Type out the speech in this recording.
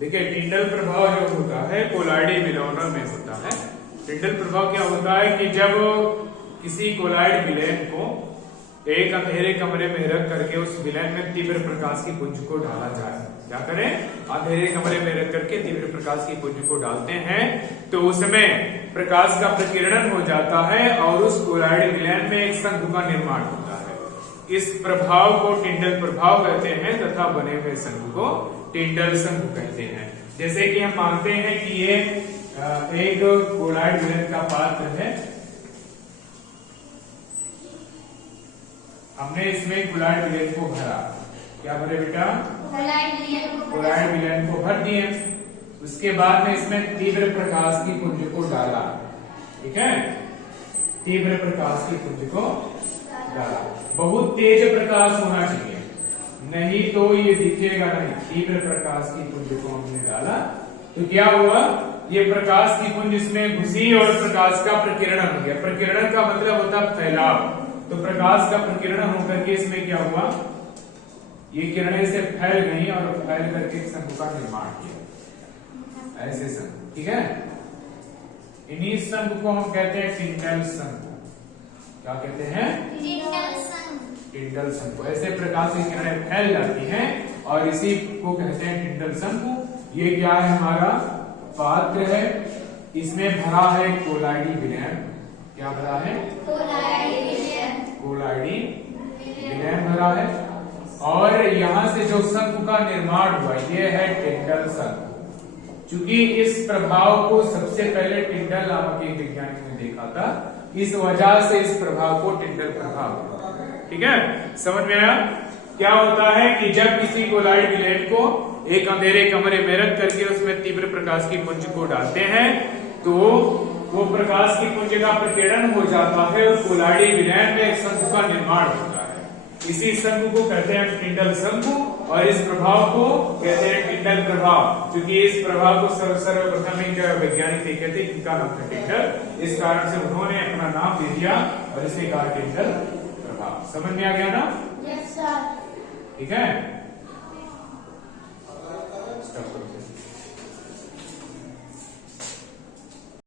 देखिए टिंडल प्रभाव जो होता है कोलाइडी विलयनों में होता है। टिंडल प्रभाव क्या होता है कि जब किसी कोलाइड विलयन को एक अंधेरे कमरे में रख करके उस विलयन में तीव्र प्रकाश की पुंज को डाला जाए। क्या करें? अंधेरे कमरे में रख करके तीव्र प्रकाश की पुंज को डालते हैं तो उसमें प्रकाश का प्रकीर्णन हो जाता है और उस कोलाइड विलयन में एक शंकु का निर्माण होता है। इस प्रभाव को टिंडल प्रभाव कहते हैं तथा बने हुए शंकु को टिंडल शंकु कहते हैं। जैसे कि हम मानते हैं कि ये एक कोलाइड विलयन का पात्र है, हमने इसमें कोलाइड विलयन को भरा। क्या भरे बेटा? कोलाइड विलयन को भर दिए। उसके बाद में इसमें तीव्र प्रकाश की पुंज को डाला। ठीक है, तीव्र प्रकाश की पुंज को डाला। बहुत तेज प्रकाश होना चाहिए, नहीं तो ये दिखेगा नहीं। तीव्र प्रकाश की पुंज को हमने डाला तो क्या हुआ? ये प्रकाश की पुंज इसमें घुसी और प्रकाश का प्रकीर्णन हो गया। प्रकीर्णन का मतलब होता है फैलाव। तो प्रकाश का प्रकीर्णन होकर के इसमें क्या हुआ? ये किरणें से फैल गई और फैल करके एक शंकु का निर्माण किया। ऐसे शंकु, ठीक है। इन्हीं शंकु को हम कहते हैं टिंडल शंकु। क्या कहते हैं? टिंडल शंकु। ऐसे प्रकाश की किरणें फैल जाती हैं और इसी को कहते हैं टिंडल शंकु। ये क्या है? हमारा पात्र है, इसमें भरा है कोलाइडी विलयन। क्या भरा है? कोलाइडी विलयन भरा है और यहाँ से जो शंकु का निर्माण हुआ ये है टिंडल शंकु। चूंकि इस प्रभाव को सबसे पहले टिंडल नामक एक वैज्ञानिक ने देखा था, इस वजह से इस प्रभाव को टिंडल प्रभाव। ठीक है, समझ में आया? क्या होता है कि जब किसी कोलाइड विलयन को एक अंधेरे कमरे में रख करके उसमें तीव्र प्रकाश की पुंज को डालते हैं तो वो प्रकाश की पुंज का प्रकीर्णन हो जाता है और कोलाइडी विलयन में एक शंकु का निर्माण होता है। इसी शंकु को कहते हैं टिंडल शंकु और इस प्रभाव को कहते हैं टिंडल प्रभाव। क्योंकि इस प्रभाव को सर्वप्रथम एक वैज्ञानिक देखे थे जिनका नाम था टिंडल। इस कारण से उन्होंने अपना नाम दे दिया और इसे कहा टिंडल प्रभाव। समझ में आ गया ना? Yes sir. ठीक है।